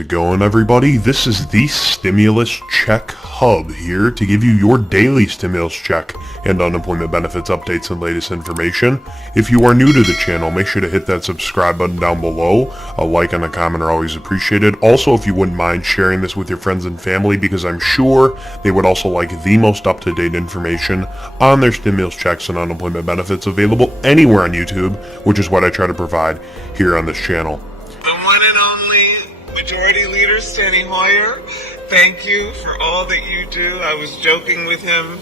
it going, everybody? This is the Stimulus Check Hub here to give you your daily stimulus check and unemployment benefits updates and latest information. If you are new to the channel, make sure to hit that subscribe button down below. A like and a comment are always appreciated. Also, if you wouldn't mind sharing this with your friends and family, because I'm sure they would also like the most up-to-date information on their stimulus checks and unemployment benefits available anywhere on YouTube, which is what I try to provide here on this channel. The one and only Majority Leader Steny Hoyer, thank you for all that you do. I was joking with him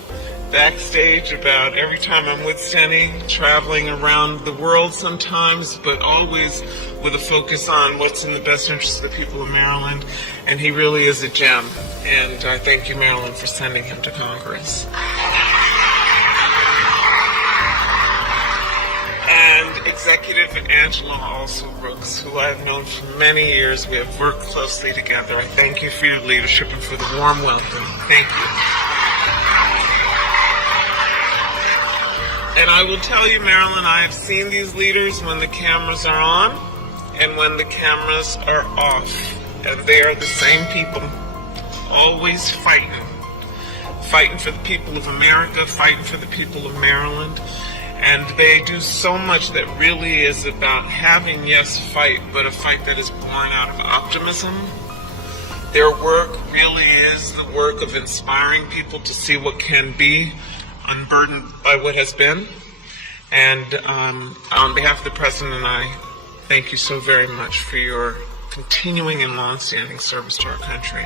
backstage about every time I'm with Steny, traveling around the world sometimes, but always with a focus on what's in the best interest of the people of Maryland. And he really is a gem. And I thank you, Maryland, for sending him to Congress. And Executive Angela also Brooks, who I've known for many years. We have worked closely together. I thank you for your leadership and for the warm welcome. Thank you. And I will tell you, Marilyn, I have seen these leaders when the cameras are on and when the cameras are off. And they are the same people, always fighting. Fighting for the people of America, fighting for the people of Maryland. And they do so much that really is about having, yes, fight, but a fight that is born out of optimism. Their work really is the work of inspiring people to see what can be, unburdened by what has been. And on behalf of the President and I, thank you so very much for your continuing and long-standing service to our country.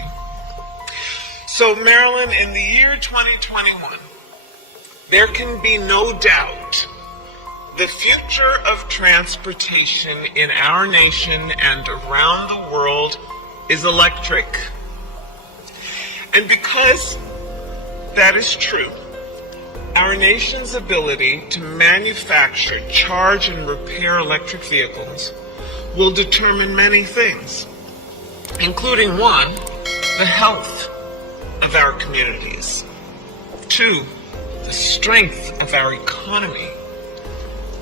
So, Marilyn, in the year 2021, there can be no doubt the future of transportation in our nation and around the world is electric. And because that is true, our nation's ability to manufacture, charge, and repair electric vehicles will determine many things, including one, the health of our communities, two, the strength of our economy,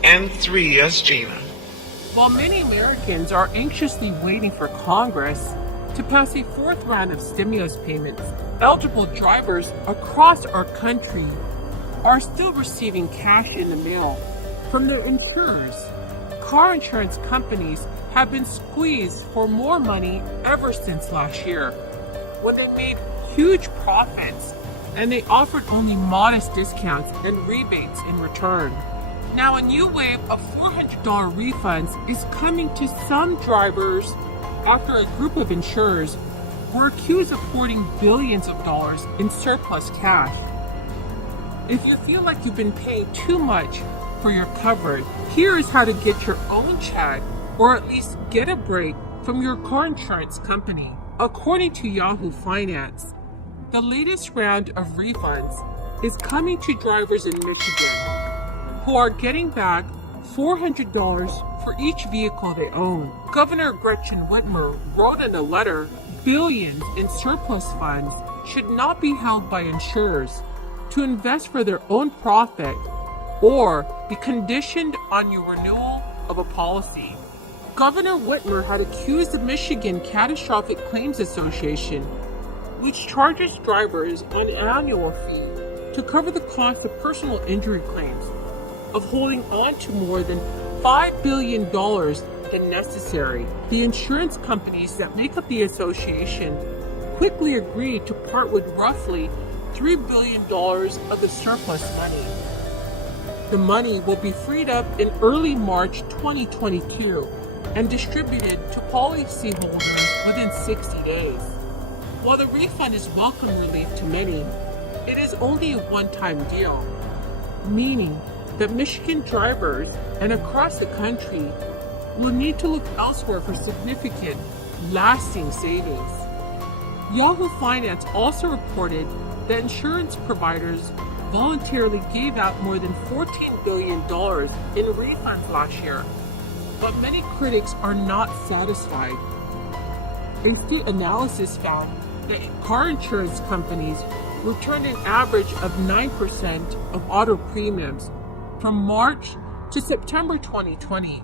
and three, yes, Gina. While many Americans are anxiously waiting for Congress to pass a fourth round of stimulus payments, eligible drivers across our country are still receiving cash in the mail from their insurers. Car insurance companies have been squeezed for more money ever since last year, when they made huge profits and they offered only modest discounts and rebates in return. Now, a new wave of $400 refunds is coming to some drivers after a group of insurers were accused of hoarding billions of dollars in surplus cash. If you feel like you've been paying too much for your coverage, here is how to get your own check, or at least get a break from your car insurance company. According to Yahoo Finance, the latest round of refunds is coming to drivers in Michigan who are getting back $400 for each vehicle they own. Governor Gretchen Whitmer wrote in a letter, billions in surplus funds should not be held by insurers to invest for their own profit or be conditioned on your renewal of a policy. Governor Whitmer had accused the Michigan Catastrophic Claims Association, which charges drivers an annual fee to cover the cost of personal injury claims, of holding on to more than $5 billion than necessary. The insurance companies that make up the association quickly agreed to part with roughly $3 billion of the surplus money. The money will be freed up in early March 2022 and distributed to policyholders within 60 days. While the refund is welcome relief to many, it is only a one-time deal, meaning that Michigan drivers and across the country will need to look elsewhere for significant, lasting savings. Yahoo Finance also reported that insurance providers voluntarily gave out more than $14 billion in refunds last year, but many critics are not satisfied. A state analysis found that car insurance companies returned an average of 9% of auto premiums from March to September 2020.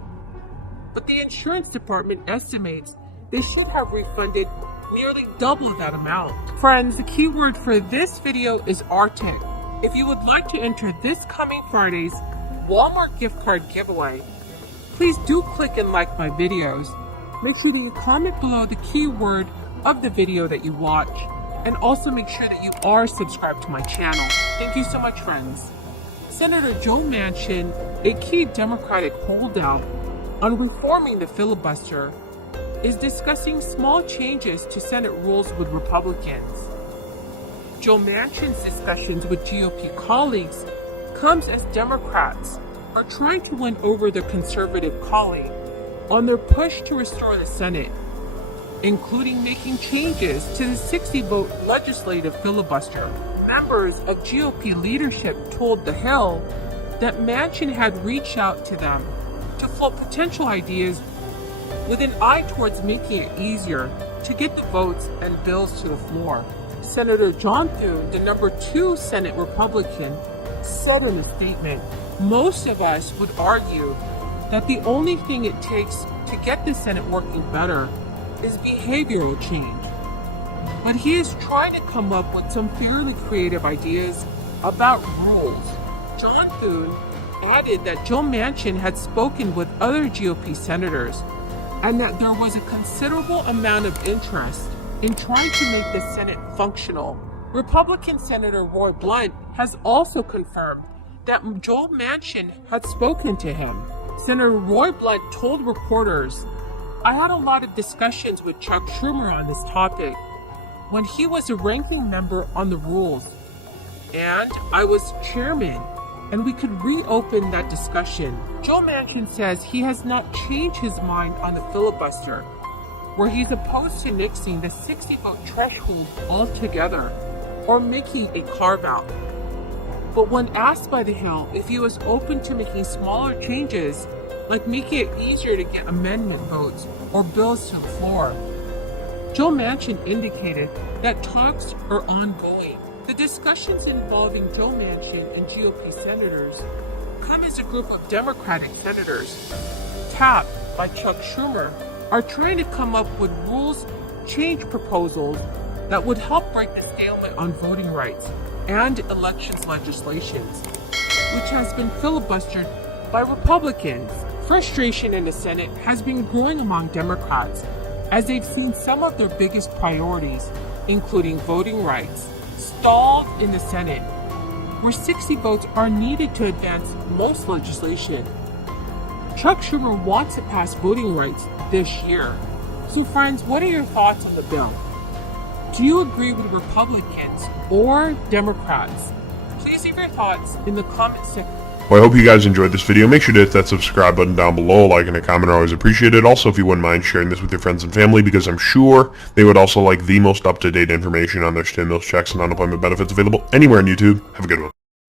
But the insurance department estimates they should have refunded nearly double that amount. Friends, the keyword for this video is Arctic. If you would like to enter this coming Friday's Walmart gift card giveaway, please do click and like my videos. Make sure to comment below the keyword of the video that you watch, and also make sure that you are subscribed to my channel. Thank you so much, friends. Senator Joe Manchin, a key Democratic holdout on reforming the filibuster, is discussing small changes to Senate rules with Republicans. Joe Manchin's discussions with GOP colleagues comes as Democrats are trying to win over their conservative colleague on their push to restore the Senate, including making changes to the 60-vote legislative filibuster. Members of GOP leadership told The Hill that Manchin had reached out to them to float potential ideas with an eye towards making it easier to get the votes and bills to the floor. Senator John Thune, the number 2 Senate Republican, said in a statement, "Most of us would argue that the only thing it takes to get the Senate working better is behavioral change. But he is trying to come up with some fairly creative ideas about rules." John Thune added that Joe Manchin had spoken with other GOP senators and that there was a considerable amount of interest in trying to make the Senate functional. Republican Senator Roy Blunt has also confirmed that Joe Manchin had spoken to him. Senator Roy Blunt told reporters, "I had a lot of discussions with Chuck Schumer on this topic when he was a ranking member on the rules, and I was chairman, and we could reopen that discussion." Joe Manchin says he has not changed his mind on the filibuster, where he's opposed to nixing the 60-vote threshold altogether or making a carve-out. But when asked by The Hill if he was open to making smaller changes, like making it easier to get amendment votes or bills to the floor, Joe Manchin indicated that talks are ongoing. The discussions involving Joe Manchin and GOP senators come as a group of Democratic senators, tapped by Chuck Schumer, are trying to come up with rules change proposals that would help break the stalemate on voting rights and elections legislations, which has been filibustered by Republicans. Frustration in the Senate has been growing among Democrats as they've seen some of their biggest priorities, including voting rights, stalled in the Senate, where 60 votes are needed to advance most legislation. Chuck Schumer wants to pass voting rights this year. So friends, what are your thoughts on the bill? Do you agree with Republicans or Democrats? Please leave your thoughts in the comment section. Well, I hope you guys enjoyed this video. Make sure to hit that subscribe button down below. Like and a comment are always appreciated. Also, if you wouldn't mind sharing this with your friends and family, because I'm sure they would also like the most up-to-date information on their stimulus checks and unemployment benefits available anywhere on YouTube. Have a good one.